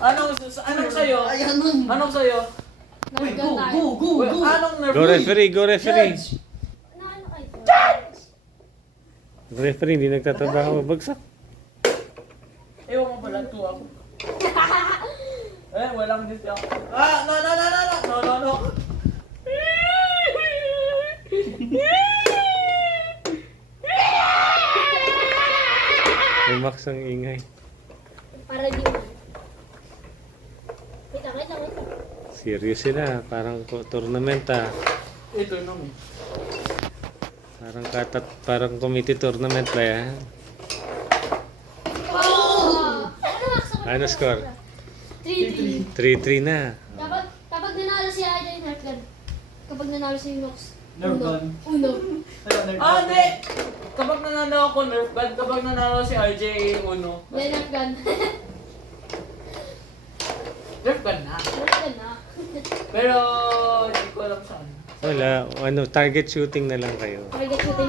Anong sa'yo? Anong sa'yo? Uy, go! Anong nerf? Go referee, go referee. Na ano kayo? Referee, hindi nagtatrabaho. Bagsak. Ewan mo pala, 2 ako. Walang dis ako. No. May Max ang ingay. Para di mo. Wait lang. Serious sila. Parang tournament ah. Ito nung. Parang committee tournament ba yan? Ano score? 3-3. 3-3 na. Kapag nanalo si Aida yung Nerf gun. Kapag nanalo si Nox. Nerf gun? Uno. Hindi! Kapag nanalo ako nerf gun, kapag nanalo si RJ, uno. Yan Nerf gun. Nerf gun na. Nerf gun na. Pero, hindi ko alam saan. Wala. Target shooting na lang kayo. Target shooting.